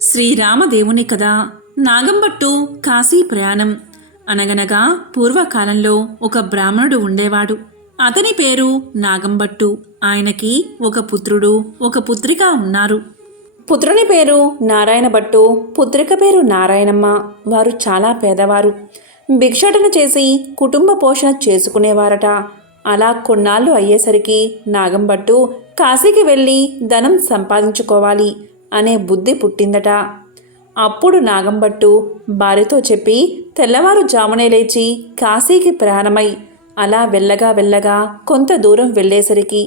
శ్రీరామదేవుని కథ. నాగంబట్టు కాశీ ప్రయాణం. అనగనగా పూర్వకాలంలో ఒక బ్రాహ్మణుడు ఉండేవాడు. అతని పేరు నాగంబట్టు. ఆయనకి ఒక పుత్రుడు, ఒక పుత్రిక ఉన్నారు. పుత్రుని పేరు నారాయణ భట్టు, పుత్రిక పేరు నారాయణమ్మ. వారు చాలా పేదవారు. భిక్షాటన చేసి కుటుంబ పోషణ చేసుకునేవారట. అలా కొన్నాళ్ళు అయ్యేసరికి నాగంబట్టు కాశీకి వెళ్ళి ధనం సంపాదించుకోవాలి అనే బుద్ధి పుట్టిందట. అప్పుడు నాగంబట్టు భార్యతో చెప్పి తెల్లవారుజామునే లేచి కాశీకి ప్రయాణమై అలా వెళ్ళగా కొంత దూరం వెళ్ళేసరికి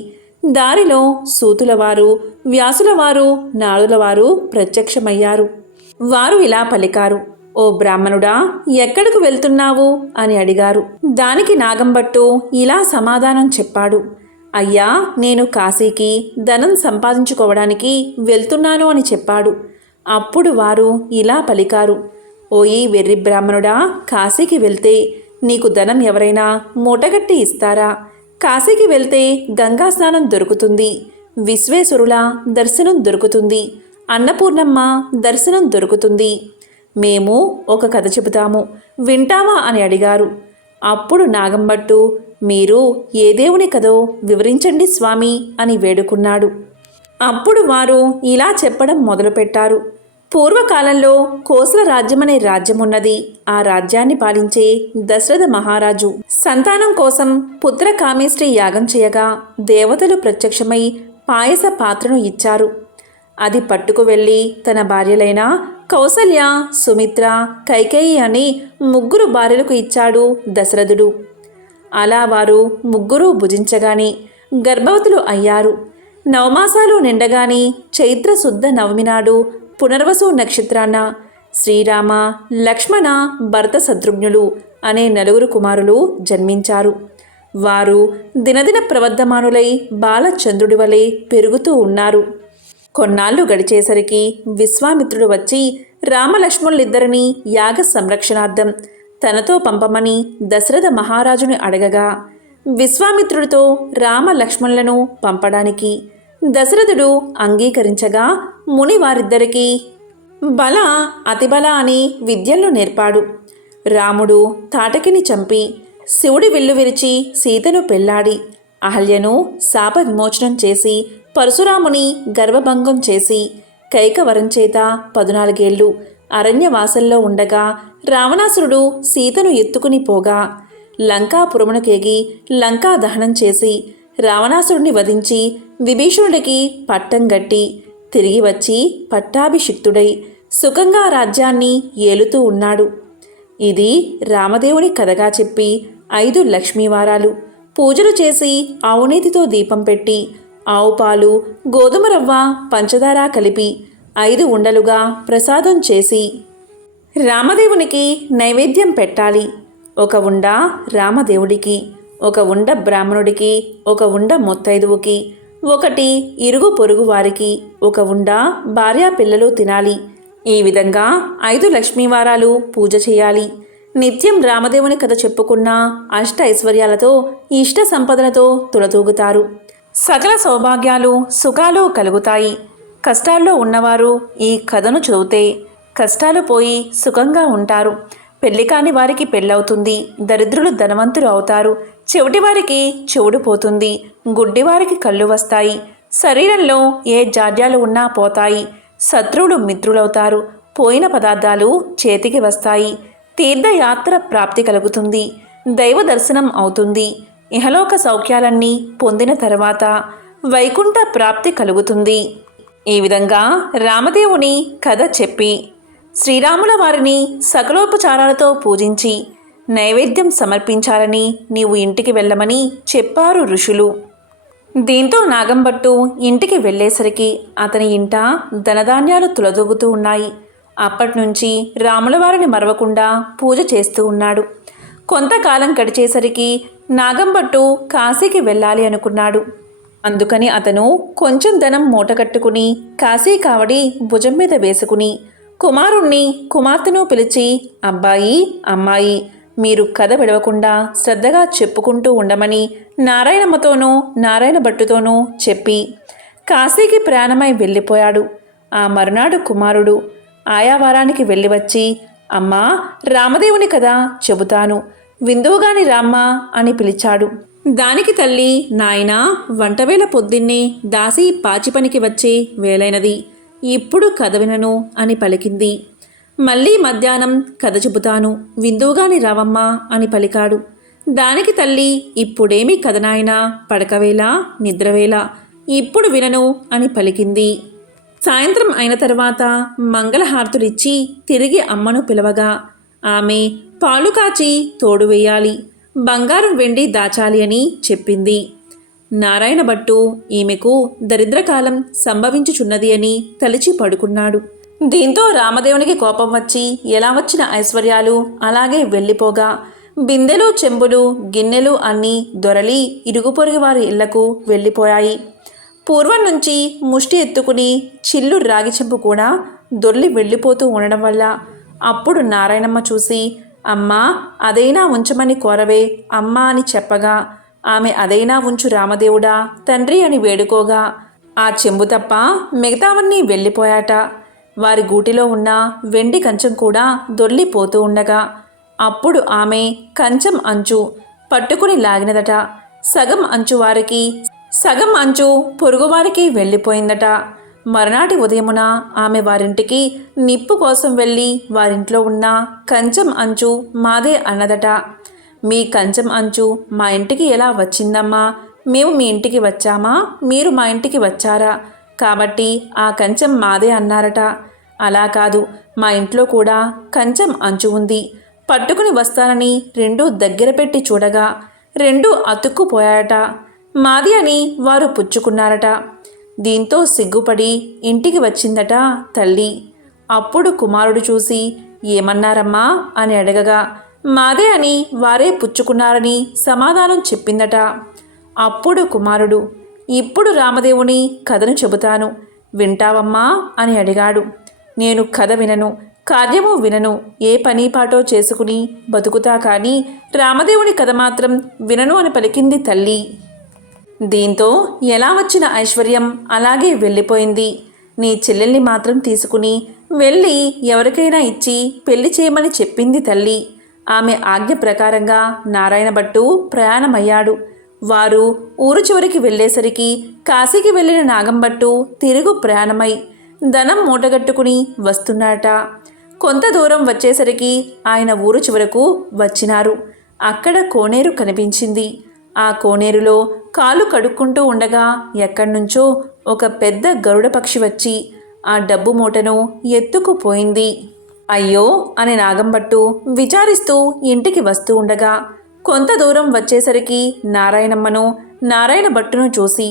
దారిలో సూతులవారు, వ్యాసులవారు, నాడులవారు ప్రత్యక్షమయ్యారు. వారు ఇలా పలికారు, "ఓ బ్రాహ్మణుడా, ఎక్కడకు వెళ్తున్నావు?" అని అడిగారు. దానికి నాగంబట్టు ఇలా సమాధానం చెప్పాడు, "అయ్యా, నేను కాశీకి ధనం సంపాదించుకోవడానికి వెళ్తున్నాను" అని చెప్పాడు. అప్పుడు వారు ఇలా పలికారు, "ఓయి వెర్రి బ్రాహ్మణుడా, కాశీకి వెళ్తే నీకు ధనం ఎవరైనా మూటగట్టి ఇస్తారా? కాశీకి వెళ్తే గంగా స్నానం దొరుకుతుంది, విశ్వేశ్వరుల దర్శనం దొరుకుతుంది, అన్నపూర్ణమ్మ దర్శనం దొరుకుతుంది. మేము ఒక కథ చెబుతాము, వింటావా?" అని అడిగారు. అప్పుడు నాగంబట్టు, "మీరు ఏ దేవుని కథో వివరించండి స్వామి" అని వేడుకున్నాడు. అప్పుడు వారు ఇలా చెప్పడం మొదలుపెట్టారు. పూర్వకాలంలో కోసల రాజ్యమనే రాజ్యమున్నది. ఆ రాజ్యాన్ని పాలించే దశరథ మహారాజు సంతానం కోసం పుత్ర కామేష్టి యాగం చేయగా దేవతలు ప్రత్యక్షమై పాయస పాత్రను ఇచ్చారు. అది పట్టుకు వెళ్ళి తన భార్యలైన కౌసల్య, సుమిత్ర, కైకేయి అని 3 భార్యలకు ఇచ్చాడు దశరథుడు. అలా వారు 3 భుజించగాని గర్భవతులు అయ్యారు. 9 మాసాలు నిండగాని చైత్ర శుద్ధ నవమి నాడు పునర్వసు నక్షత్రాన శ్రీరామ, లక్ష్మణ, భరత, శత్రుఘ్నులు అనే 4 కుమారులు జన్మించారు. వారు దినదిన ప్రవర్ధమానులై బాలచంద్రుడి వలె పెరుగుతూ ఉన్నారు. కొన్నాళ్ళు గడిచేసరికి విశ్వామిత్రుడు వచ్చి రామలక్ష్మణులిద్దరినీ యాగ సంరక్షణార్థం తనతో పంపమని దశరథ మహారాజుని అడగగా విశ్వామిత్రుడితో రామలక్ష్మణులను పంపడానికి దశరథుడు అంగీకరించగా ముని వారిద్దరికీ బల, అతిబల అని విద్యలను నేర్పాడు. రాముడు తాటకిని చంపి శివుడి విల్లు విరిచి సీతను పెళ్లాడి అహల్యను శాప విమోచనం చేసి పరశురాముని గర్భభంగం చేసి కైకవరం చేత 14 ఏళ్ళు అరణ్యవాసంలో ఉండగా రావణాసురుడు సీతను ఎత్తుకుని పోగా లంకాపురమునకేగి లంకా దహనం చేసి రావణాసురుడిని వధించి విభీషణుడికి పట్టం గట్టి తిరిగి వచ్చి పట్టాభిషిక్తుడై సుఖంగా రాజ్యాన్ని ఏలుతూ ఉన్నాడు. ఇది రామదేవుని కథగా చెప్పి 5 లక్ష్మీవారాలు పూజలు చేసి ఆవునేతితో దీపం పెట్టి ఆవు పాలు, గోధుమ రవ్వ, పంచదార కలిపి 5 ఉండలుగా ప్రసాదం చేసి రామదేవునికి నైవేద్యం పెట్టాలి. 1 ఉండ రామదేవుడికి, 1 ఉండ బ్రాహ్మణుడికి, 1 ఉండ మొత్తైదువుకి, 1 ఇరుగు పొరుగు వారికి, 1 ఉండ భార్యా పిల్లలు తినాలి. ఈ విధంగా 5 లక్ష్మీవారాలు పూజ చేయాలి. నిత్యం రామదేవుని కథ చెప్పుకున్న అష్ట ఐశ్వర్యాలతో, ఇష్ట సంపదలతో తులతూగుతారు. సకల సౌభాగ్యాలు, సుఖాలు కలుగుతాయి. కష్టాల్లో ఉన్నవారు ఈ కథను చదివితే కష్టాలు పోయి సుఖంగా ఉంటారు. పెళ్లి కాని వారికి పెళ్ళవుతుంది. దరిద్రులు ధనవంతులు అవుతారు. చెవిటివారికి చెవుడు పోతుంది. గుడ్డివారికి కళ్ళు వస్తాయి. శరీరంలో ఏ జాడ్యాలు ఉన్నా పోతాయి. శత్రువులు మిత్రులవుతారు. పోయిన పదార్థాలు చేతికి వస్తాయి. తీర్థయాత్ర ప్రాప్తి కలుగుతుంది. దైవ దర్శనం అవుతుంది. ఇహలోక సౌఖ్యాలన్నీ పొందిన తర్వాత వైకుంఠ ప్రాప్తి కలుగుతుంది. ఈ విధంగా రామదేవుని కథ చెప్పి శ్రీరాముల వారిని సకలోపచారాలతో పూజించి నైవేద్యం సమర్పించాలని నీవు ఇంటికి వెళ్ళమని చెప్పారు ఋషులు. దీంతో నాగంబట్టు ఇంటికి వెళ్ళేసరికి అతని ఇంట ధనధాన్యాలు తులదూగుతూ ఉన్నాయి. అప్పటినుంచి రాముల వారిని మరవకుండా పూజ చేస్తూ ఉన్నాడు. కొంతకాలం గడిచేసరికి నాగంబట్టు కాశీకి వెళ్ళాలి అనుకున్నాడు. అందుకని అతను కొంచెం ధనం మూటకట్టుకుని కాశీ కావడి భుజం మీద వేసుకుని కుమారుణ్ణి, కుమార్తెను పిలిచి, "అబ్బాయి, అమ్మాయి, మీరు కథ విడవకుండా శ్రద్ధగా చెప్పుకుంటూ ఉండమని నారాయణమ్మతోనూ నారాయణ భట్టుతోనూ చెప్పి కాశీకి ప్రయాణమై వెళ్ళిపోయాడు. ఆ మరునాడు కుమారుడు ఆయా వారానికి వెళ్ళి వచ్చి, అమ్మా రామదేవుని కదా చెబుతాను, విందువుగాని రామ్మా అని పిలిచాడు. దానికి తల్లి, నాయనా వంటవేళ పొద్దున్నే దాసి పాచిపనికి వచ్చే వేలైనది, ఇప్పుడు కథ వినను అని పలికింది. మళ్ళీ మధ్యాహ్నం కథ చెబుతాను, విందువుగాని రావమ్మా అని పలికాడు. దానికి తల్లి, ఇప్పుడేమి కథ నాయనా, పడకవేళ నిద్రవేళ, ఇప్పుడు వినను అని పలికింది. సాయంత్రం అయిన తర్వాత మంగళహారతులిచ్చి తిరిగి అమ్మను పిలవగా ఆమె పాలు కాచి తోడు వేయాలి, బంగారం వెండి దాచాలి అని చెప్పింది. నారాయణ భట్టు ఈమెకు దరిద్రకాలం సంభవించుచున్నది అని తలిచి పడుకున్నాడు. దీంతో రామదేవునికి కోపం వచ్చి ఎలా వచ్చిన ఐశ్వర్యాలు అలాగే వెళ్ళిపోగా బిందెలు చెంబులు గిన్నెలు అన్నీ దొరలి ఇరుగు పొరుగు వారి ఇళ్లకు వెళ్ళిపోయాయి. పూర్వం నుంచి ముష్టి ఎత్తుకుని చిల్లు రాగి చెంపు కూడా దొర్లి వెళ్ళిపోతూ ఉండడం వల్ల అప్పుడు నారాయణమ్మ చూసి, అమ్మా అదైనా ఉంచమని కోరవే అమ్మా అని చెప్పగా ఆమె అదైనా ఉంచు రామదేవుడా తండ్రి అని వేడుకోగా ఆ చెంబు తప్ప మిగతావన్నీ వెళ్ళిపోయాట. వారి గూటిలో ఉన్న వెండి కంచం కూడా దొర్లిపోతూ ఉండగా అప్పుడు ఆమె కంచం అంచు పట్టుకుని లాగినదట. సగం అంచు వారికి, సగం అంచు పొరుగువారికి వెళ్ళిపోయిందట. మరునాటి ఉదయమున ఆమె వారింటికి నిప్పు కోసం వెళ్ళి వారింట్లో ఉన్న కంచం అంచు మాదే అన్నదట. మీ కంచం అంచు మా ఇంటికి ఎలా వచ్చిందమ్మా? మేము మీ ఇంటికి వచ్చామా, మీరు మా ఇంటికి వచ్చారా, కాబట్టి ఆ కంచం మాదే అన్నారట. అలా కాదు, మా ఇంట్లో కూడా కంచం అంచు ఉంది, పట్టుకుని వస్తానని రెండూ దగ్గర పెట్టి చూడగా రెండూ అతుక్కుపోయాయట. మాది అని వారు పుచ్చుకున్నారట. దీంతో సిగ్గుపడి ఇంటికి వచ్చిందట తల్లి. అప్పుడు కుమారుడు చూసి, ఏమన్నారమ్మా అని అడగగా మాదే అని వారే పుచ్చుకున్నారని సమాధానం చెప్పిందట. అప్పుడు కుమారుడు, ఇప్పుడు రామదేవుని కథను చెబుతాను, వింటావమ్మా అని అడిగాడు. నేను కథ వినను, కార్యము వినను, ఏ పని పాటో చేసుకుని బతుకుతా కానీ రామదేవుని కథ మాత్రం వినను అని పలికింది తల్లి. దీంతో ఎలా వచ్చిన ఐశ్వర్యం అలాగే వెళ్ళిపోయింది. నీ చెల్లెల్ని మాత్రం తీసుకుని వెళ్ళి ఎవరికైనా ఇచ్చి పెళ్లి చేయమని చెప్పింది తల్లి. ఆమె ఆజ్ఞ ప్రకారంగా నారాయణ భట్టు ప్రయాణమయ్యాడు. వారు ఊరు చివరికి వెళ్ళేసరికి కాశీకి వెళ్ళిన నాగంభట్టు తిరుగు ప్రయాణమై ధనం మూటగట్టుకుని వస్తున్నాడట. కొంత దూరం వచ్చేసరికి ఆయన ఊరు చివరకు వచ్చినారు. అక్కడ కోనేరు కనిపించింది. ఆ కోనేరులో కాలు కడుక్కుంటూ ఉండగా ఎక్కడ్నుంచో ఒక పెద్ద గరుడ పక్షి వచ్చి ఆ డబ్బు మూటను ఎత్తుకుపోయింది. అయ్యో అని నాగంభట్టు విచారిస్తూ ఇంటికి వస్తూ ఉండగా కొంత దూరం వచ్చేసరికి నారాయణమ్మను, నారాయణ భట్టును చూసి,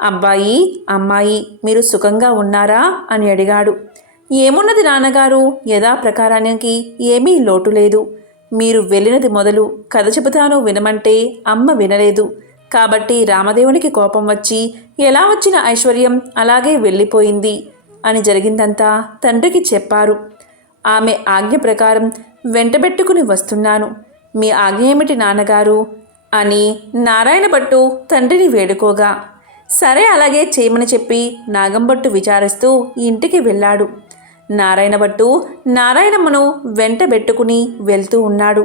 అబ్బాయి అమ్మాయి మీరు సుఖంగా ఉన్నారా అని అడిగాడు. ఏమున్నది నాన్నగారు, యథాప్రకారానికి ఏమీ లోటు లేదు. మీరు వెళ్ళినది మొదలు కథ చెబుతాను వినమంటే అమ్మ వినలేదు, కాబట్టి రామదేవునికి కోపం వచ్చి ఎలా వచ్చిన ఐశ్వర్యం అలాగే వెళ్ళిపోయింది అని జరిగిందంతా తండ్రికి చెప్పారు. ఆమె ఆజ్ఞ ప్రకారం వెంటబెట్టుకుని వస్తున్నాను, మీ ఆజ్ఞ ఏమిటి నాన్నగారు అని నారాయణ భట్టు తండ్రిని వేడుకోగా సరే అలాగే చేయమని చెప్పి నాగంభట్టు విచారిస్తూ ఇంటికి వెళ్ళాడు. నారాయణ భట్టు నారాయణమ్మను వెంటబెట్టుకుని వెళ్తూ ఉన్నాడు.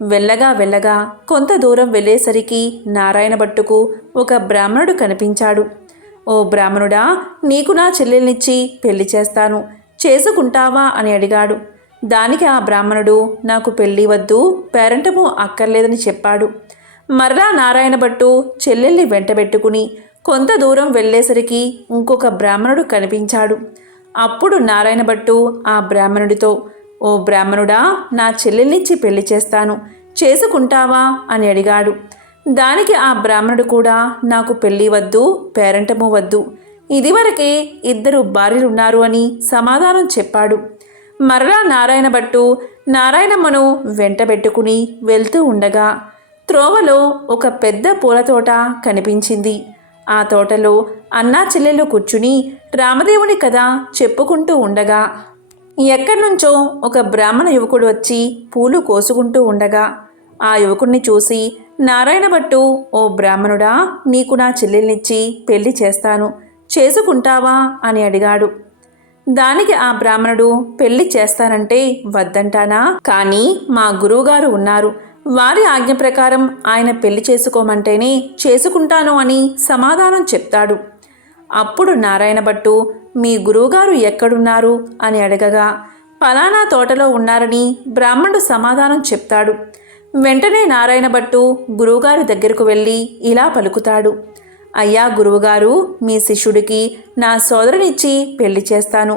వెళ్ళగా వెళ్ళగా కొంత దూరం వెళ్ళేసరికి నారాయణ భట్టుకు ఒక బ్రాహ్మణుడు కనిపించాడు. ఓ బ్రాహ్మణుడా, నీకు నా చెల్లెల్నిచ్చి పెళ్లి చేస్తాను, చేసుకుంటావా అని అడిగాడు. దానికి ఆ బ్రాహ్మణుడు, నాకు పెళ్ళి వద్దు, పేరంటము అక్కర్లేదని చెప్పాడు. మరలా నారాయణ భట్టు చెల్లెల్ని వెంటబెట్టుకుని కొంత దూరం వెళ్ళేసరికి ఇంకొక బ్రాహ్మణుడు కనిపించాడు. అప్పుడు నారాయణ భట్టు ఆ బ్రాహ్మణుడితో, ఓ బ్రాహ్మణుడా, నా చెల్లెల్నిచ్చి పెళ్లి చేస్తాను, చేసుకుంటావా అని అడిగాడు. దానికి ఆ బ్రాహ్మణుడు కూడా, నాకు పెళ్ళి వద్దు, పేరంటము వద్దు, ఇదివరకే 2 భార్యలున్నారు అని సమాధానం చెప్పాడు. మరలా నారాయణ భట్టు నారాయణమ్మను వెంటబెట్టుకుని వెళ్తూ ఉండగా త్రోవలో ఒక పెద్ద పూల తోట కనిపించింది. ఆ తోటలో అన్నా చెల్లెలు కూర్చుని రామదేవుని కథ చెప్పుకుంటూ ఉండగా ఎక్కడి నుంచో ఒక బ్రాహ్మణ యువకుడు వచ్చి పూలు కోసుకుంటూ ఉండగా ఆ యువకుడిని చూసి నారాయణ భట్టు, ఓ బ్రాహ్మణుడా, నీకు నా చెల్లెల్నిచ్చి పెళ్లి చేస్తాను, చేసుకుంటావా అని అడిగాడు. దానికి ఆ బ్రాహ్మణుడు పెళ్లి చేస్తానంటే వద్దంటానా? కానీ మా గురువుగారు ఉన్నారు, వారి ఆజ్ఞ ప్రకారం ఆయన పెళ్లి చేసుకోమంటేనే చేసుకుంటాను అని సమాధానం చెప్తాడు. అప్పుడు నారాయణ భట్టు మీ గురువుగారు ఎక్కడున్నారు అని అడగగా పలానా తోటలో ఉన్నారని బ్రాహ్మణుడు సమాధానం చెప్తాడు. వెంటనే నారాయణ భట్టు గురువుగారి దగ్గరకు వెళ్ళి ఇలా పలుకుతాడు, అయ్యా గురువుగారు, మీ శిష్యుడికి నా సోదరునిచ్చి పెళ్లి చేస్తాను,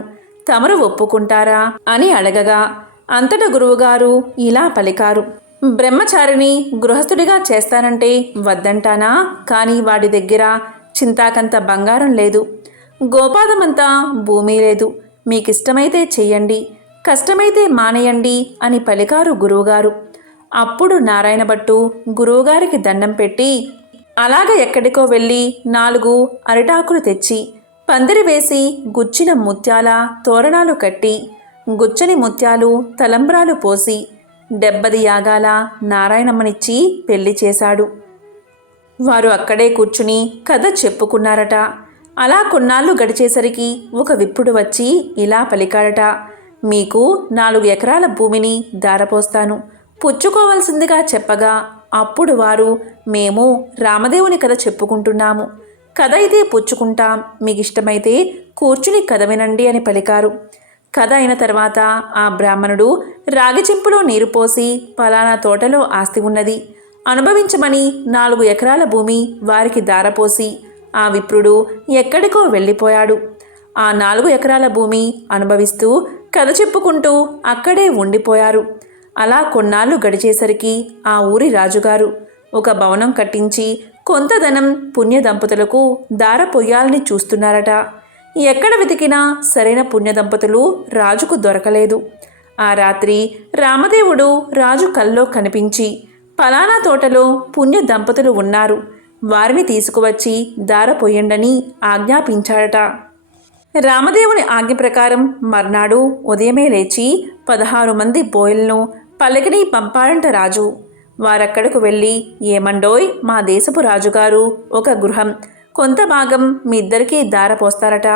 తమరు ఒప్పుకుంటారా అని అడగగా అంతట గురువుగారు ఇలా పలికారు, బ్రహ్మచారిని గృహస్థుడిగా చేస్తానంటే వద్దంటానా? కానీ వాడి దగ్గర చింతాకంత బంగారం లేదు, గోపాదమంతా భూమి లేదు, మీకిష్టమైతే చెయ్యండి, కష్టమైతే మానేయండి అని పలికారు గురువుగారు. అప్పుడు నారాయణ భట్టు గురువుగారికి దండం పెట్టి అలాగ ఎక్కడికో వెళ్ళి 4 అరిటాకులు తెచ్చి పందిరి వేసి గుచ్చిన ముత్యాల తోరణాలు కట్టి గుచ్చని ముత్యాలు తలంబ్రాలు పోసి 70 యాగాల నారాయణమ్మనిచ్చి పెళ్లి చేశాడు. వారు అక్కడే కూర్చుని కథ చెప్పుకున్నారట. అలా కొన్నాళ్ళు గడిచేసరికి ఒక విప్రుడు వచ్చి ఇలా పలికాడట, మీకు 4 ఎకరాల భూమిని దారపోస్తాను, పుచ్చుకోవాల్సిందిగా చెప్పగా అప్పుడు వారు మేము రామదేవుని కథ చెప్పుకుంటున్నాము, కథ అయితే పుచ్చుకుంటాం, మీకు ఇష్టమైతే కూర్చుని కథ వినండి అని పలికారు. కథ అయిన తర్వాత ఆ బ్రాహ్మణుడు రాగి చెంపులో నీరు పోసి పలానా తోటలో ఆస్తి ఉన్నది, అనుభవించమని 4 ఎకరాల భూమి వారికి దారపోసి ఆ విప్రుడు ఎక్కడికో వెళ్ళిపోయాడు. ఆ 4 ఎకరాల భూమి అనుభవిస్తూ కథ చెప్పుకుంటూ అక్కడే ఉండిపోయారు. అలా కొన్నాళ్ళు గడిచేసరికి ఆ ఊరి రాజుగారు ఒక భవనం కట్టించి కొంత ధనం పుణ్య దంపతులకు దారపోయాలని చూస్తున్నారట. ఎక్కడ వెతికినా సరైన పుణ్య దంపతులు రాజుకు దొరకలేదు. ఆ రాత్రి రామదేవుడు రాజు కల్లో కనిపించి పలానా తోటలో పుణ్య దంపతులు ఉన్నారు, వారిని తీసుకువచ్చి దారపోయండని ఆజ్ఞాపించాడట. రామదేవుని ఆజ్ఞ ప్రకారం మర్నాడు ఉదయమే లేచి 16 మంది బోయలను పల్లకిని పంపాడంట రాజు. వారక్కడకు వెళ్ళి ఏమండోయ్, మా దేశపు రాజుగారు ఒక గృహం కొంత భాగం మీ ఇద్దరికీ దారపోస్తారట,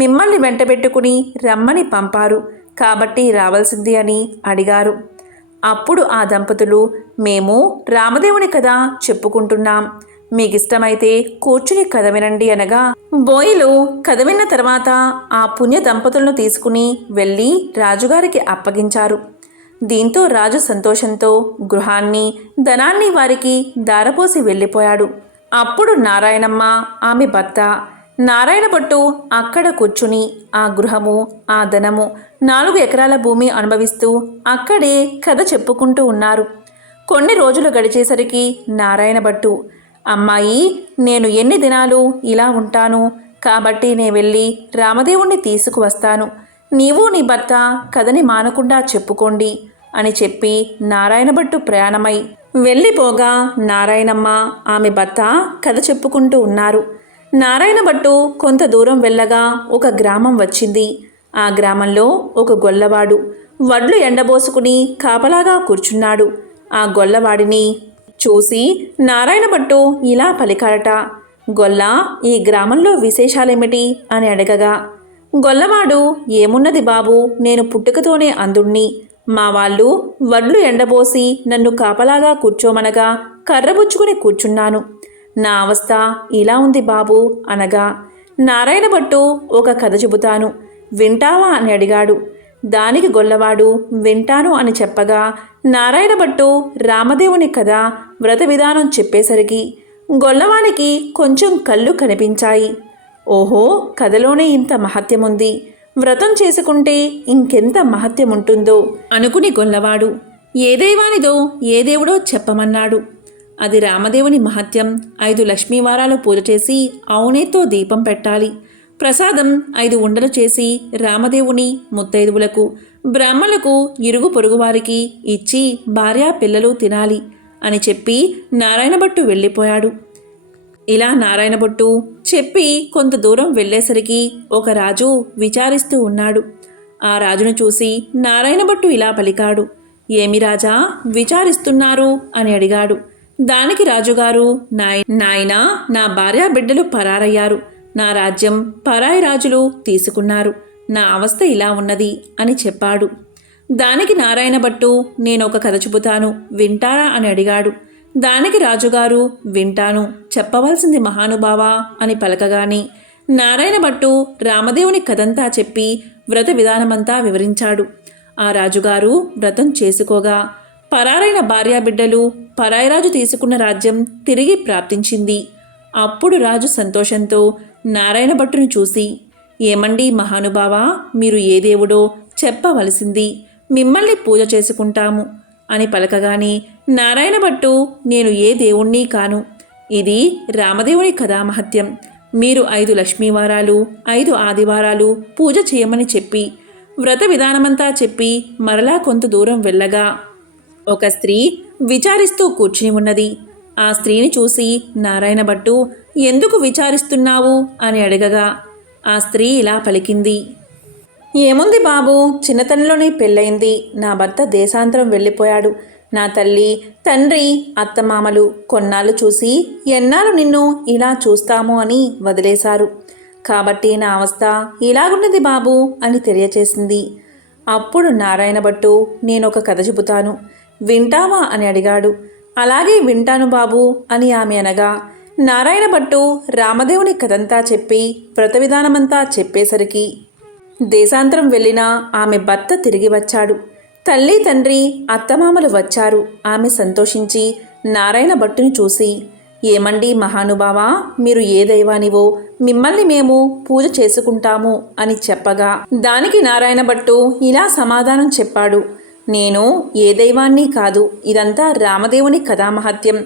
మిమ్మల్ని వెంటబెట్టుకుని రమ్మని పంపారు, కాబట్టి రావాల్సింది అని అడిగారు. అప్పుడు ఆ దంపతులు మేము రామదేవుని కథ చెప్పుకుంటున్నాం, మీకిష్టమైతే కూర్చుని కథ వినండి అనగా బోయిలు కథ విన్న తర్వాత ఆ పుణ్య దంపతులను తీసుకుని వెళ్ళి రాజుగారికి అప్పగించారు. దీంతో రాజు సంతోషంతో గృహాన్ని ధనాన్ని వారికి దారపోసి వెళ్ళిపోయాడు. అప్పుడు నారాయణమ్మ ఆమె భర్త నారాయణ భట్టు అక్కడ కూర్చుని ఆ గృహము ఆ ధనము 4 ఎకరాల భూమి అనుభవిస్తూ అక్కడే కథ చెప్పుకుంటూ ఉన్నారు. కొన్ని రోజులు గడిచేసరికి నారాయణ భట్టు అమ్మాయి, నేను ఎన్ని దినాలు ఇలా ఉంటాను, కాబట్టి నే వెళ్ళి రామదేవుణ్ణి తీసుకువస్తాను, నీవు నీ భర్త కథని మానకుండా చెప్పుకోండి అని చెప్పి నారాయణ భట్టు ప్రయాణమై వెళ్ళిపోగా నారాయణమ్మ ఆమె భర్త కథ చెప్పుకుంటూ ఉన్నారు. నారాయణ భట్టు కొంత దూరం వెళ్ళగా ఒక గ్రామం వచ్చింది. ఆ గ్రామంలో ఒక గొల్లవాడు వడ్లు ఎండబోసుకుని కాపలాగా కూర్చున్నాడు. ఆ గొల్లవాడిని చూసి నారాయణ భట్టు ఇలా పలికాడట, గొల్ల, ఈ గ్రామంలో విశేషాలేమిటి అని అడగగా గొల్లవాడు ఏమున్నది బాబు, నేను పుట్టుకతోనే అందుణ్ణి, మా వాళ్ళు వడ్లు ఎండబోసి నన్ను కాపలాగా కూర్చోమనగా కర్రబుచ్చుకుని కూర్చున్నాను, నా అవస్థ ఇలా ఉంది బాబు అనగా నారాయణ భట్టు ఒక కథ చెబుతాను, వింటావా అని అడిగాడు. దానికి గొల్లవాడు వింటాను అని చెప్పగా నారాయణ భట్టు రామదేవుని కథ వ్రత విధానం చెప్పేసరికి గొల్లవానికి కొంచెం కళ్ళు కనిపించాయి. ఓహో, కథలోనే ఇంత మహత్యముంది, వ్రతం చేసుకుంటే ఇంకెంత మహత్యం ఉంటుందో అనుకుని గొల్లవాడు ఏ దైవానిదో ఏ దేవుడో చెప్పమన్నాడు. అది రామదేవుని మహత్యం. 5 లక్ష్మీవారాలు పూజ చేసి అవునేతో దీపం పెట్టాలి, ప్రసాదం 5 ఉండలు చేసి రామదేవుని ముత్తైదువులకు బ్రాహ్మణులకు ఇరుగు పొరుగువారికి ఇచ్చి భార్యా పిల్లలు తినాలి అని చెప్పి నారాయణ భట్టు వెళ్ళిపోయాడు. ఇలా నారాయణ భట్టు చెప్పి కొంత దూరం వెళ్ళేసరికి ఒక రాజు విచారిస్తూ ఉన్నాడు. ఆ రాజును చూసి నారాయణ భట్టు ఇలా పలికాడు, ఏమి రాజా విచారిస్తున్నారు అని అడిగాడు. దానికి రాజుగారు నాయనా, నా భార్యా బిడ్డలు పరారయ్యారు, నా రాజ్యం పరాయి రాజులు తీసుకున్నారు, నా అవస్థ ఇలా ఉన్నది అని చెప్పాడు. దానికి నారాయణ భట్టు నేనొక కథ చెబుతాను, వింటారా అని అడిగాడు. దానికి రాజుగారు వింటాను, చెప్పవలసింది మహానుభావా అని పలకగానే నారాయణ భట్టు రామదేవుని కథంతా చెప్పి వ్రత విధానమంతా వివరించాడు. ఆ రాజుగారు వ్రతం చేసుకోగా పరారైన భార్యాబిడ్డలు, పరాయిరాజు తీసుకున్న రాజ్యం తిరిగి ప్రాప్తించింది. అప్పుడు రాజు సంతోషంతో నారాయణ భట్టుని చూసి, ఏమండి మహానుభావా, మీరు ఏ దేవుడో చెప్పవలసింది, మిమ్మల్ని పూజ చేసుకుంటాము అని పలకగానే నారాయణ భట్టు నేను ఏ దేవుణ్ణి కాను, ఇది రామదేవుని కథామహత్యం, మీరు 5 లక్ష్మీవారాలు 5 ఆదివారాలు పూజ చేయమని చెప్పి వ్రత విధానమంతా చెప్పి మరలా కొంత దూరం వెళ్ళగా ఒక స్త్రీ విచారిస్తూ కూర్చుని ఉన్నది. ఆ స్త్రీని చూసి నారాయణ భట్టు ఎందుకు విచారిస్తున్నావు అని అడగగా ఆ స్త్రీ ఇలా పలికింది, ఏముంది బాబు, చిన్నతనంలోనే పెళ్ళయింది, నా భర్త దేశాంతరం వెళ్ళిపోయాడు, నా తల్లి తండ్రి అత్తమామలు కొన్నాళ్ళు చూసి ఎన్నాళ్ళు నిన్ను ఇలా చూస్తాము అని వదిలేశారు, కాబట్టి నా అవస్థ ఇలాగున్నది బాబు అని తెలియచేసింది. అప్పుడు నారాయణ భట్టు నేనొక కథ చెబుతాను, వింటావా అని అడిగాడు. అలాగే వింటాను బాబు అని ఆమె అనగా నారాయణ భట్టు రామదేవుని కథంతా చెప్పి వ్రత విధానమంతా చెప్పేసరికి దేశాంతరం వెళ్ళిన ఆమె భర్త తిరిగి వచ్చాడు. తల్లి తండ్రి అత్తమామలు వచ్చారు. ఆమె సంతోషించి నారాయణ భట్టుని చూసి, ఏమండి మహానుభావా, మీరు ఏ దైవానివో మిమ్మల్ని మేము పూజ చేసుకుంటాము అని చెప్పగా దానికి నారాయణ భట్టు ఇలా సమాధానం చెప్పాడు, నేను ఏ దైవాన్ని కాదు, ఇదంతా రామదేవుని కథామహత్యం,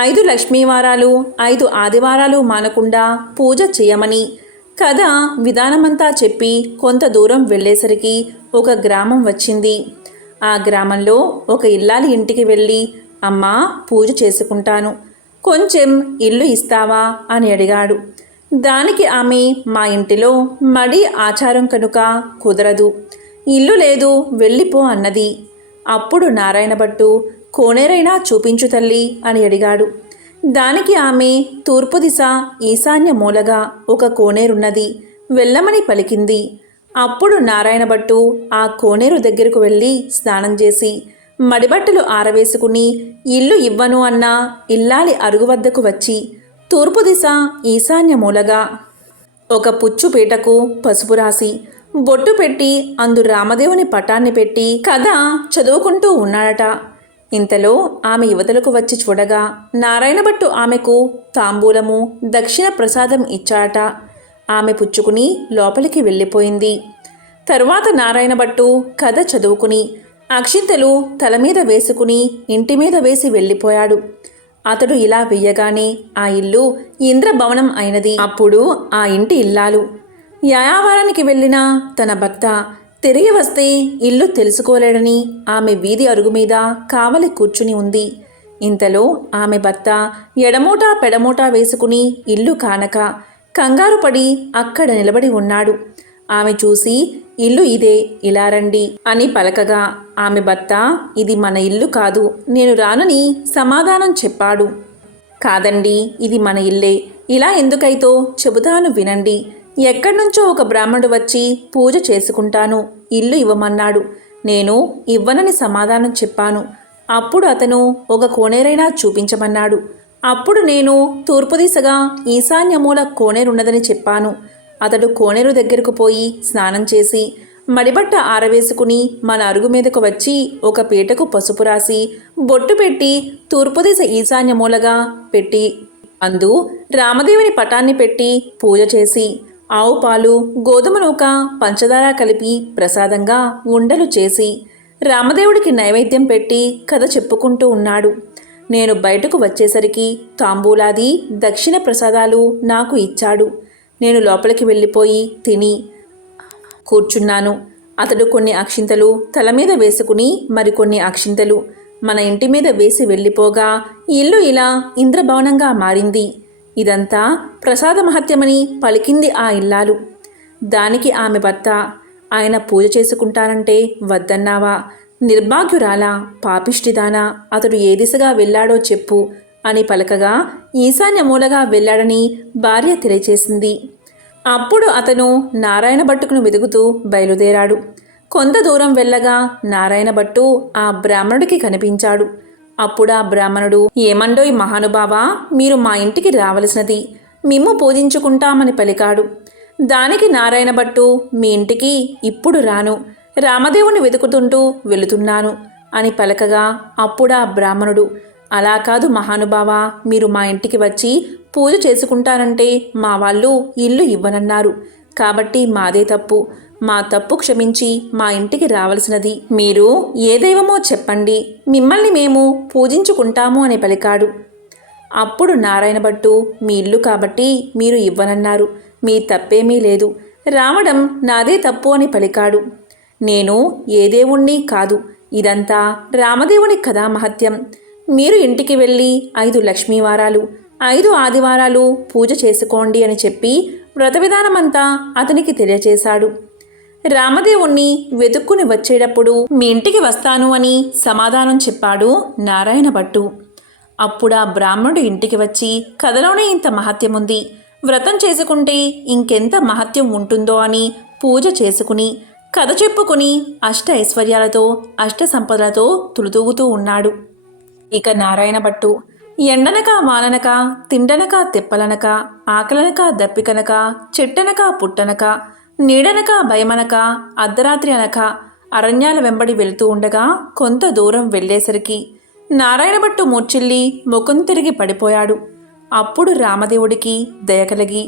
5 లక్ష్మీవారాలు 5 ఆదివారాలు మానకుండా పూజ చేయమని కథ విధానమంతా చెప్పి కొంత దూరం వెళ్ళేసరికి ఒక గ్రామం వచ్చింది. ఆ గ్రామంలో ఒక ఇల్లాలి ఇంటికి వెళ్ళి, అమ్మా పూజ చేసుకుంటాను, కొంచెం ఇల్లు ఇస్తావా అని అడిగాడు. దానికి ఆమె మా ఇంటిలో మడి ఆచారం కనుక కుదరదు, ఇల్లు లేదు, వెళ్ళిపో అన్నది. అప్పుడు నారాయణ భట్టు కోనేరైనా చూపించు తల్లి అని అడిగాడు. దానికి ఆమె తూర్పు దిశ ఈశాన్య మూలగా ఒక కోనేరున్నది, వెళ్ళమని పలికింది. అప్పుడు నారాయణ భట్టు ఆ కోనేరు దగ్గరకు వెళ్ళి స్నానం చేసి మడిబట్టలు ఆరవేసుకుని ఇల్లు ఇవ్వను అన్న ఇల్లాలి అరుగు వద్దకు వచ్చి తూర్పు దిశ ఈశాన్య మూలగా ఒక పుచ్చు పీటకు పసుపు రాసి బొట్టు పెట్టి అందు రామదేవుని పటాన్ని పెట్టి కథ చదువుకుంటూ ఉన్నాడట. ఇంతలో ఆమె యువతలకు వచ్చి చూడగా నారాయణ భట్టు ఆమెకు తాంబూలము దక్షిణ ప్రసాదం ఇచ్చాడట. ఆమె పుచ్చుకుని లోపలికి వెళ్ళిపోయింది. తరువాత నారాయణ భట్టు కథ చదువుకుని అక్షింతలు తల మీద వేసుకుని ఇంటి మీద వేసి వెళ్ళిపోయాడు. అతడు ఇలా వెయ్యగానే ఆ ఇల్లు ఇంద్రభవనం అయినది. అప్పుడు ఆ ఇంటి ఇల్లాలు యాయావారానికి వెళ్ళిన తన భర్త తిరిగి వస్తే ఇల్లు తెలుసుకోలేడని ఆమె వీధి అరుగు మీద కావలి కూర్చుని ఉంది. ఇంతలో ఆమె భర్త ఎడమోటా పెడమోటా వేసుకుని ఇల్లు కానక కంగారు పడి అక్కడ నిలబడి ఉన్నాడు. ఆమె చూసి ఇల్లు ఇదే, ఇలా రండి అని పలకగా ఆమె భర్త ఇది మన ఇల్లు కాదు, నేను రానని సమాధానం చెప్పాడు. కాదండి, ఇది మన ఇల్లే, ఇలా ఎందుకైతో చెబుతాను వినండి. ఎక్కడి నుంచో ఒక బ్రాహ్మణుడు వచ్చి పూజ చేసుకుంటాను, ఇల్లు ఇవ్వమన్నాడు. నేను ఇవ్వనని సమాధానం చెప్పాను. అప్పుడు అతను ఒక కోనేరైనా చూపించమన్నాడు. అప్పుడు నేను తూర్పు దిశగా ఈశాన్యమూల కోనేరున్నదని చెప్పాను. అతడు కోనేరు దగ్గరకు పోయి స్నానం చేసి మడిబట్ట ఆరవేసుకుని మన అరుగు మీదకు వచ్చి ఒక పీటకు పసుపు రాసి బొట్టు పెట్టి తూర్పు దిశ ఈశాన్యమూలగా పెట్టి అందు రామదేవుని పటాన్ని పెట్టి పూజ చేసి ఆవు పాలు గోధుమ నూక పంచదార కలిపి ప్రసాదంగా ఉండలు చేసి రామదేవుడికి నైవేద్యం పెట్టి కథ చెప్పుకుంటూ ఉన్నాడు. నేను బయటకు వచ్చేసరికి తాంబూలాది దక్షిణ ప్రసాదాలు నాకు ఇచ్చాడు. నేను లోపలికి వెళ్ళిపోయి తిని కూర్చున్నాను. అతడు కొన్ని అక్షింతలు తల మీద వేసుకుని మరికొన్ని అక్షింతలు మన ఇంటి మీద వేసి వెళ్ళిపోగా ఇల్లు ఇలా ఇంద్రభవనంగా మారింది. ఇదంతా ప్రసాద మహత్యమని పలికింది ఆ ఇల్లాలు. దానికి ఆమె భర్త, ఆయన పూజ చేసుకుంటానంటే వద్దన్నావా? నిర్భాగ్యురాలా, పాపిష్టిదానా, అతడు ఏ దిశగా వెళ్ళాడో చెప్పు అని పలకగా ఈశాన్య మూలగా వెళ్ళాడని భార్య తెలియచేసింది. అప్పుడు అతను నారాయణ భట్టుకును వెతుకుతూ బయలుదేరాడు. కొంత దూరం వెళ్ళగా నారాయణ భట్టు ఆ బ్రాహ్మణుడికి కనిపించాడు. అప్పుడు ఆ బ్రాహ్మణుడు, ఏమండోయ్ మహానుభావా, మీరు మా ఇంటికి రావలసినది, మిమ్ము పూజించుకుంటామని పలికాడు. దానికి నారాయణ భట్టు, మీ ఇంటికి ఇప్పుడు రాను, రామదేవుని వెతుకుతుంటూ వెళుతున్నాను అని పలకగా అప్పుడా బ్రాహ్మణుడు, అలా కాదు మహానుభావా, మీరు మా ఇంటికి వచ్చి పూజ చేసుకుంటానంటే మా వాళ్ళు ఇల్లు ఇవ్వనన్నారు. కాబట్టి మాదే తప్పు, మా తప్పు క్షమించి మా ఇంటికి రావలసినది. మీరు ఏ దైవమో చెప్పండి, మిమ్మల్ని మేము పూజించుకుంటాము అని పలికాడు. అప్పుడు నారాయణ భట్టు, మీ ఇల్లు కాబట్టి మీరు ఇవ్వనన్నారు, మీ తప్పేమీ లేదు, రావడం నాదే తప్పు అని పలికాడు. నేను ఏ దేవుణ్ణి కాదు, ఇదంతా రామదేవుని కథా మహత్యం. మీరు ఇంటికి వెళ్ళి 5 లక్ష్మీవారాలు 5 ఆదివారాలు పూజ చేసుకోండి అని చెప్పి వ్రత విధానమంతా అతనికి తెలియచేశాడు. రామదేవుణ్ణి వెతుక్కుని వచ్చేటప్పుడు మీ ఇంటికి వస్తాను అని సమాధానం చెప్పాడు నారాయణ భట్టు. అప్పుడా బ్రాహ్మణుడు ఇంటికి వచ్చి, కథలోనే ఇంత మహత్యం ఉంది, వ్రతం చేసుకుంటే ఇంకెంత మహత్యం ఉంటుందో అని పూజ చేసుకుని కథ చెప్పుకుని అష్ట ఐశ్వర్యాలతో అష్ట సంపదలతో తులుతూగుతూ ఉన్నాడు. ఇక నారాయణ భట్టు ఎండనక వాననక తిండనక తెప్పలనక ఆకలనక దప్పికనక చెట్టనక పుట్టనక నీడనక భయమనక అర్ధరాత్రి అనక అరణ్యాల వెంబడి వెళుతూ ఉండగా కొంత దూరం వెళ్ళేసరికి నారాయణ భట్టు మూర్చిల్లి ముఖం తిరిగి పడిపోయాడు. అప్పుడు రామదేవుడికి దయ కలిగి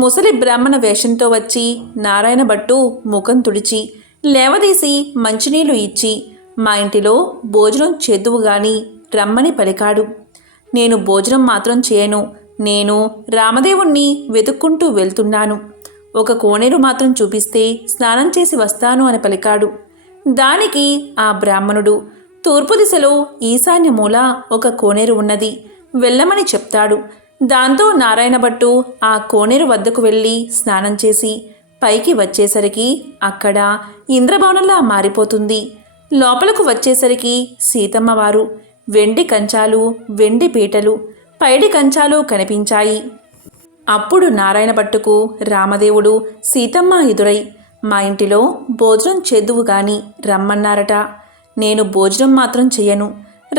ముసలి బ్రాహ్మణ వేషంతో వచ్చి నారాయణ భట్టు ముఖం తుడిచి లేవదీసి మంచినీళ్లు ఇచ్చి మా ఇంటిలో భోజనం చేద్దువు గాని రమ్మని పలికాడు. నేను భోజనం మాత్రం చేయను, నేను రామదేవుణ్ణి వెతుక్కుంటూ వెళ్తున్నాను, ఒక కోనేరు మాత్రం చూపిస్తే స్నానం చేసి వస్తాను అని పలికాడు. దానికి ఆ బ్రాహ్మణుడు, తూర్పు దిశలో ఈశాన్య మూల ఒక కోనేరు ఉన్నది, వెళ్ళమని చెప్తాడు. దాంతో నారాయణ భట్టు ఆ కోనేరు వద్దకు వెళ్ళి స్నానం చేసి పైకి వచ్చేసరికి అక్కడ ఇంద్రభవనంలా మారిపోతుంది. లోపలకు వచ్చేసరికి సీతమ్మవారు వెండి కంచాలు వెండి పీటలు పైడి కంచాలు కనిపించాయి. అప్పుడు నారాయణ భట్టుకు రామదేవుడు సీతమ్మ ఎదురై, మా ఇంటిలో భోజనం చేద్దువు గాని రమ్మన్నారట, నేను భోజనం మాత్రం చెయ్యను,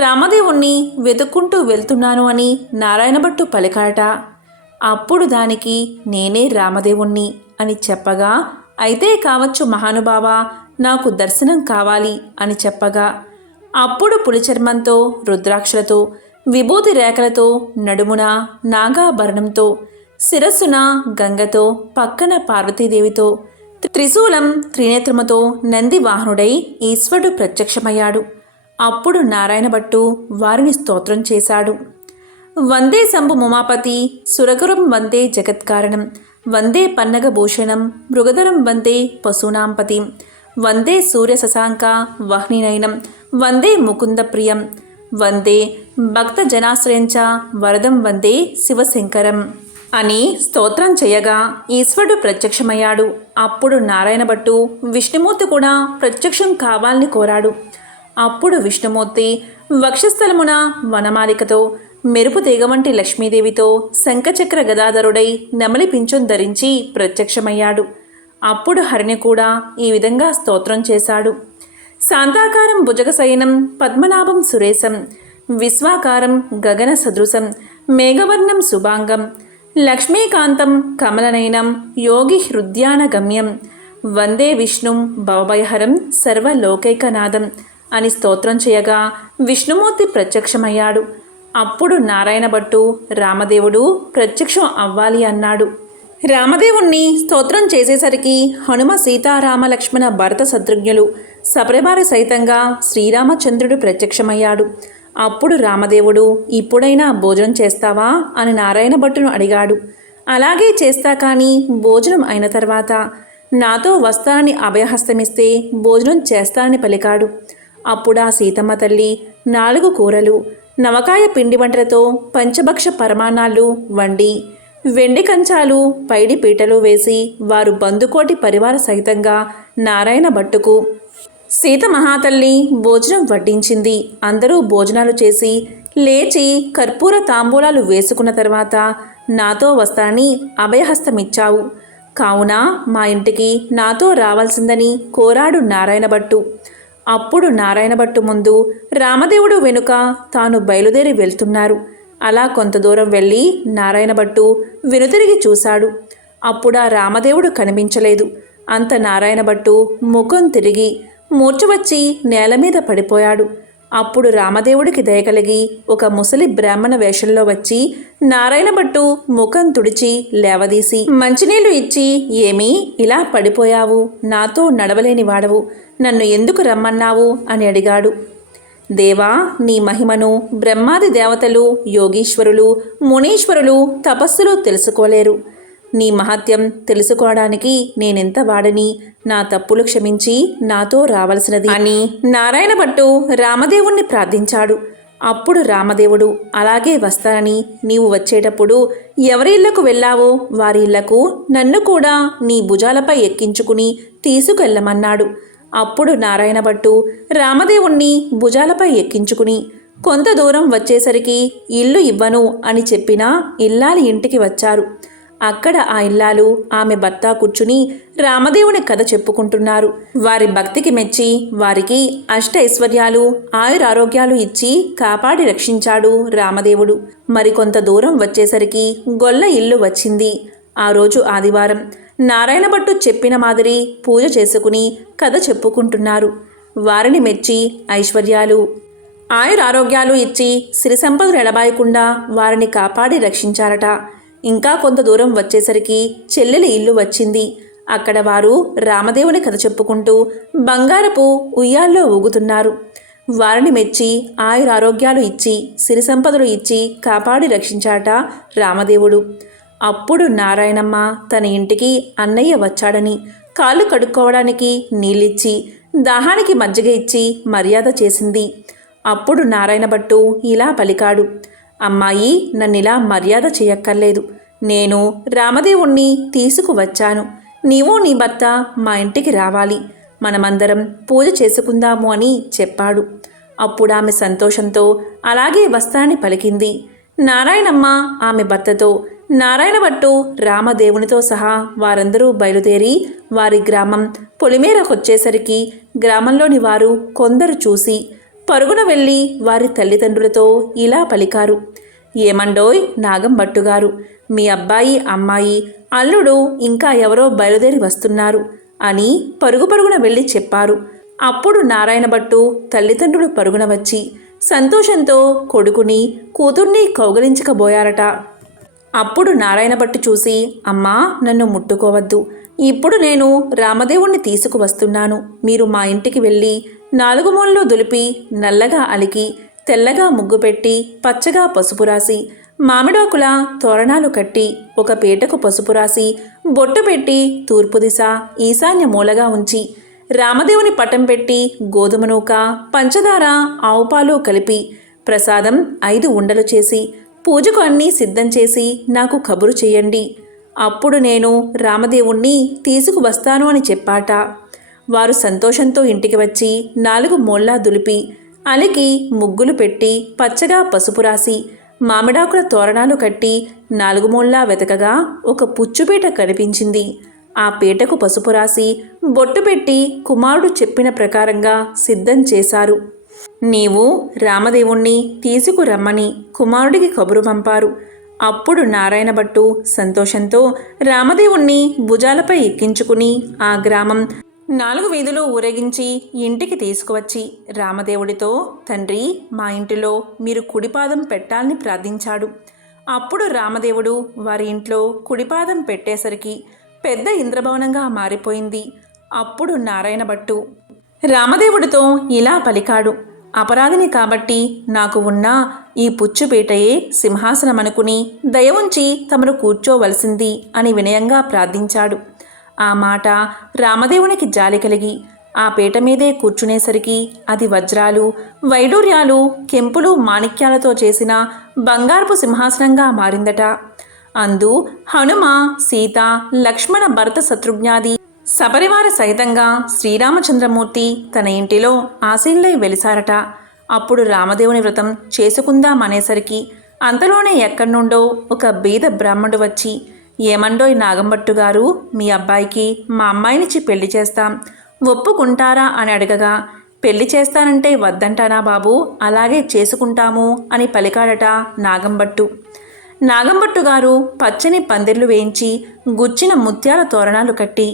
రామదేవుణ్ణి వెతుక్కుంటూ వెళ్తున్నాను అని నారాయణ భట్టు పలికాట. అప్పుడు దానికి నేనే రామదేవుణ్ణి అని చెప్పగా, అయితే కావచ్చు మహానుభావా, నాకు దర్శనం కావాలి అని చెప్పగా, అప్పుడు పులిచర్మంతో రుద్రాక్షలతో విభూతి రేఖలతో నడుమున నాగాభరణంతో శిరస్సున గంగతో పక్కన పార్వతీదేవితో త్రిశూలం త్రినేత్రముతో నంది వాహనుడై ఈశ్వరుడు ప్రత్యక్షమయ్యాడు. అప్పుడు నారాయణ భట్టు వారిని స్తోత్రం చేశాడు. వందే శంభు ముమాపతి సురగురం వందే జగత్కారణం వందే పన్నగభూషణం మృగధరం వందే పశూనాంపతిం వందే సూర్య శశాంక వహ్నినయనం వందే ముకుంద ప్రియం వందే భక్త జనాశ్రయంచ వరదం వందే శివశంకరం అని స్తోత్రం చేయగా ఈశ్వరుడు ప్రత్యక్షమయ్యాడు. అప్పుడు నారాయణ భట్టు విష్ణుమూర్తి కూడా ప్రత్యక్షం కావాలని కోరాడు. అప్పుడు విష్ణుమూర్తి వక్షస్థలమున వనమాలికతో మెరుపు తీగ వంటి లక్ష్మీదేవితో శంఖచక్ర గదాధరుడై నెమలి పింఛం ధరించి ప్రత్యక్షమయ్యాడు. అప్పుడు హరిని కూడా ఈ విధంగా స్తోత్రం చేశాడు. శాంతాకారం భుజగశయనం పద్మనాభం సురేశం విశ్వాకారం గగన సదృశం మేఘవర్ణం శుభాంగం లక్ష్మీకాంతం కమలనయనం యోగి హృద్యానగమ్యం వందే విష్ణుం భవభయహరం సర్వలోకైకనాథం అని స్తోత్రం చేయగా విష్ణుమూర్తి ప్రత్యక్షమయ్యాడు. అప్పుడు నారాయణ భట్టు రామదేవుడు ప్రత్యక్షం అవ్వాలి అన్నాడు. రామదేవుణ్ణి స్తోత్రం చేసేసరికి హనుమ సీతారామ లక్ష్మణ భరత శత్రుఘ్నులు సపరివార సహితంగా శ్రీరామచంద్రుడు ప్రత్యక్షమయ్యాడు. అప్పుడు రామదేవుడు ఇప్పుడైనా భోజనం చేస్తావా అని నారాయణ భట్టును అడిగాడు. అలాగే చేస్తా, కానీ భోజనం అయిన తర్వాత నాతో వస్తానని అభయహస్తమిస్తే భోజనం చేస్తానని పలికాడు. అప్పుడు ఆ సీతమ్మ తల్లి 4 కూరలు నవకాయ పిండి వంటలతో పంచభక్ష పరమాన్నాలు వండి వెండి కంచాలు పైడి పీటలు వేసి వారు బందుకోటి పరివార సహితంగా నారాయణ భట్టుకు సీత మహాతల్లి భోజనం వడ్డించింది. అందరూ భోజనాలు చేసి లేచి కర్పూర తాంబూలాలు వేసుకున్న తర్వాత నాతో వస్తానని అభయహస్తమిచ్చావు, కావున మా ఇంటికి నాతో రావాల్సిందని కోరాడు నారాయణభట్టు. అప్పుడు నారాయణభట్టు ముందు, రామదేవుడు వెనుక తాను బయలుదేరి వెళ్తున్నారు. అలా కొంత దూరం వెళ్ళి నారాయణభట్టు వెనుతిరిగి చూశాడు. అప్పుడా రామదేవుడు కనిపించలేదు. అంత నారాయణభట్టు ముఖం తిరిగి మూర్ఛ వచ్చి నేల మీద పడిపోయాడు. అప్పుడు రామదేవుడికి దయ కలిగి ఒక ముసలి బ్రాహ్మణ వేషంలో వచ్చి నారాయణభట్టు ముఖం తుడిచి లేవదీసి మంచినీళ్లు ఇచ్చి, ఏమీ ఇలా పడిపోయావు? నాతో నడవలేని వాడవు, నన్ను ఎందుకు రమ్మన్నావు అని అడిగాడు. దేవా, నీ మహిమను బ్రహ్మాది దేవతలు, యోగీశ్వరులు, మునీశ్వరులు తపస్సులో తెలుసుకోలేరు. నీ మహత్యం తెలుసుకోవడానికి నేనెంత వాడని, నా తప్పులు క్షమించి నాతో రావలసినది అని నారాయణభట్టు రామదేవుణ్ణి ప్రార్థించాడు. అప్పుడు రామదేవుడు, అలాగే వస్తానని, నీవు వచ్చేటప్పుడు ఎవరి ఇళ్లకు వెళ్ళావో వారి ఇళ్లకు నన్ను కూడా నీ భుజాలపై ఎక్కించుకుని తీసుకెళ్ళమన్నాడు. అప్పుడు నారాయణభట్టు రామదేవుణ్ణి భుజాలపై ఎక్కించుకుని కొంత దూరం వచ్చేసరికి ఇల్లు ఇవ్వను అని చెప్పిన ఇల్లాలి ఇంటికి వచ్చారు. అక్కడ ఆ ఇల్లాలు ఆమె భర్త కూర్చుని రామదేవుని కథ చెప్పుకుంటున్నారు. వారి భక్తికి మెచ్చి వారికి అష్ట ఐశ్వర్యాలు, ఆయురారోగ్యాలు ఇచ్చి కాపాడి రక్షించాడు రామదేవుడు. మరికొంత దూరం వచ్చేసరికి గొల్ల ఇల్లు వచ్చింది. ఆ రోజు ఆదివారం. నారాయణభట్టు చెప్పిన మాదిరి పూజ చేసుకుని కథ చెప్పుకుంటున్నారు. వారిని మెచ్చి ఐశ్వర్యాలు, ఆయురారోగ్యాలు ఇచ్చి సిరి సంపదలు ఎడబాయకుండా వారిని కాపాడి రక్షించారట. ఇంకా కొంత దూరం వచ్చేసరికి చెల్లెలి ఇల్లు వచ్చింది. అక్కడ వారు రామదేవుని కథ చెప్పుకుంటూ బంగారపు ఉయ్యాల్లో ఊగుతున్నారు. వారిని మెచ్చి ఆయురారోగ్యాలు ఇచ్చి సిరి సంపదలు ఇచ్చి కాపాడి రక్షించాట రామదేవుడు. అప్పుడు నారాయణమ్మ తన ఇంటికి అన్నయ్య వచ్చాడని కాళ్ళు కడుక్కోవడానికి నీళ్ళిచ్చి దాహానికి మజ్జిగ ఇచ్చి మర్యాద చేసింది. అప్పుడు నారాయణభట్టు ఇలా పలికాడు, అమ్మాయి, నన్నిలా మర్యాద చేయక్కర్లేదు. నేను రామదేవుణ్ణి తీసుకువచ్చాను. నీవు నీ భర్త మా ఇంటికి రావాలి, మనమందరం పూజ చేసుకుందాము అని చెప్పాడు. అప్పుడు ఆమె సంతోషంతో అలాగే వస్తానని పలికింది. నారాయణమ్మ ఆమె భర్తతో, నారాయణభట్టు రామదేవునితో సహా వారందరూ బయలుదేరి వారి గ్రామం పొలిమేరకొచ్చేసరికి గ్రామంలోని వారు కొందరు చూసి పరుగున వెళ్ళి వారి తల్లిదండ్రులతో ఇలా పలికారు, ఏమండోయ్ నాగంభట్టుగారు, మీ అబ్బాయి, అమ్మాయి, అల్లుడు ఇంకా ఎవరో బయలుదేరి వస్తున్నారు అని పరుగున వెళ్ళి చెప్పారు. అప్పుడు నారాయణభట్టు తల్లిదండ్రులు పరుగున వచ్చి సంతోషంతో కొడుకుని కూతుర్ని కౌగలించకబోయారట. అప్పుడు నారాయణభట్టు చూసి, అమ్మా, నన్ను ముట్టుకోవద్దు, ఇప్పుడు నేను రామదేవుణ్ణి తీసుకువస్తున్నాను. మీరు మా ఇంటికి వెళ్ళి 4 మూలలో దులిపి నల్లగా అలికి తెల్లగా ముగ్గు పెట్టి పచ్చగా పసుపు రాసి మామిడాకుల తోరణాలు కట్టి ఒక పీటకు పసుపు రాసి బొట్టు పెట్టి తూర్పు దిశ ఈశాన్య మూలగా ఉంచి రామదేవుని పటం పెట్టి గోధుమ నూక, పంచదార, ఆవుపాలు కలిపి ప్రసాదం 5 ఉండలు చేసి పూజకు అన్నీ సిద్ధం చేసి నాకు కబురు చేయండి. అప్పుడు నేను రామదేవుణ్ణి తీసుకువస్తాను అని చెప్పాట. వారు సంతోషంతో ఇంటికి వచ్చి 4 మూల్లా దులిపి అలికి ముగ్గులు పెట్టి పచ్చగా పసుపు రాసి మామిడాకుల తోరణాలు కట్టి 4 మూల్లా వెతకగా ఒక పుచ్చుపీట కనిపించింది. ఆ పీటకు పసుపు రాసి బొట్టు పెట్టి కుమారుడు చెప్పిన ప్రకారంగా సిద్ధం చేశారు. నీవు రామదేవుణ్ణి తీసుకురమ్మని కుమారుడికి కబురు పంపారు. అప్పుడు నారాయణభట్టు సంతోషంతో రామదేవుణ్ణి భుజాలపై ఎక్కించుకుని ఆ గ్రామం 4 వీధులు ఊరేగించి ఇంటికి తీసుకువచ్చి రామదేవుడితో, తండ్రి, మా ఇంటిలో మీరు కుడిపాదం పెట్టాలని ప్రార్థించాడు. అప్పుడు రామదేవుడు వారి ఇంట్లో కుడిపాదం పెట్టేసరికి పెద్ద ఇంద్రభవనంగా మారిపోయింది. అప్పుడు నారాయణభట్టు రామదేవుడితో ఇలా పలికాడు, అపరాధిని కాబట్టి నాకు ఉన్న ఈ పుచ్చుపీటయే సింహాసనమనుకుని దయ ఉంచి తమను కూర్చోవలసింది అని వినయంగా ప్రార్థించాడు. ఆ మాట రామదేవునికి జాలి కలిగి ఆ పీట మీదే కూర్చునేసరికి అది వజ్రాలు, వైడూర్యాలు, కెంపులు, మాణిక్యాలతో చేసిన బంగారపు సింహాసనంగా మారిందట. అందు హనుమ, సీత, లక్ష్మణ, భరత, శత్రుఘ్నాది సపరివార సహితంగా శ్రీరామచంద్రమూర్తి తన ఇంటిలో ఆసీనులై వెలిసారట. అప్పుడు రామదేవుని వ్రతం చేసుకుందామనేసరికి అంతలోనే ఎక్కడి నుండో ఒక బీద బ్రాహ్మణుడు వచ్చి ఏమండోయ్ నాగంభట్టు గారు, మీ అబ్బాయికి మా అమ్మాయినిచ్చి పెళ్లి చేస్తాం, ఒప్పుకుంటారా అని అడగగా, పెళ్లి చేస్తానంటే వద్దంటానా బాబు, అలాగే చేసుకుంటాము అని పలికాడట నాగంభట్టు. నాగంభట్టు గారు పచ్చని పందిర్లు వేయించి గుచ్చిన ముత్యాల తోరణాలు కట్టి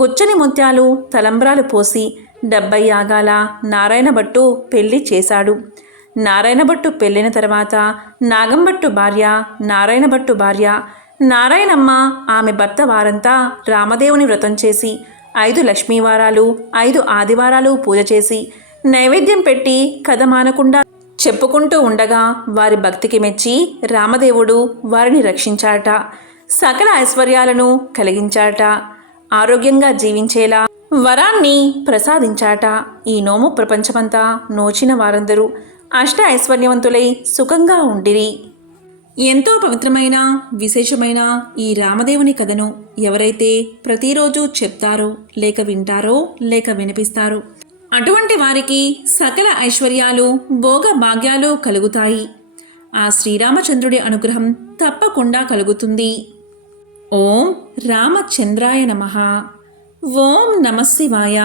గుచ్చని ముత్యాలు తలంబ్రాలు పోసి 70 యాగాల నారాయణభట్టు పెళ్లి చేశాడు. నారాయణభట్టు పెళ్ళిన తర్వాత నాగంభట్టు భార్య, నారాయణభట్టు భార్య నారాయణమ్మ, ఆమె భర్త వారంతా రామదేవుని వ్రతం చేసి 5 లక్ష్మీవారాలు 5 ఆదివారాలు పూజ చేసి నైవేద్యం పెట్టి కథ మానకుండా చెప్పుకుంటూ ఉండగా వారి భక్తికి మెచ్చి రామదేవుడు వారిని రక్షించాట, సకల ఐశ్వర్యాలను కలిగించాట, ఆరోగ్యంగా జీవించేలా వరాన్ని ప్రసాదించాట. ఈ నోము ప్రపంచమంతా నోచిన వారందరూ అష్ట ఐశ్వర్యవంతులై సుఖంగా ఉండిరి. ఎంతో పవిత్రమైన విశేషమైన ఈ రామదేవుని కథను ఎవరైతే ప్రతిరోజు చెప్తారో, లేక వింటారో, లేక వినిపిస్తారో అటువంటి వారికి సకల ఐశ్వర్యాలు భోగ భాగ్యాలు కలుగుతాయి. ఆ శ్రీరామచంద్రుడి అనుగ్రహం తప్పకుండా కలుగుతుంది. ఓం రామచంద్రాయ నమః. ఓం నమః శివాయ.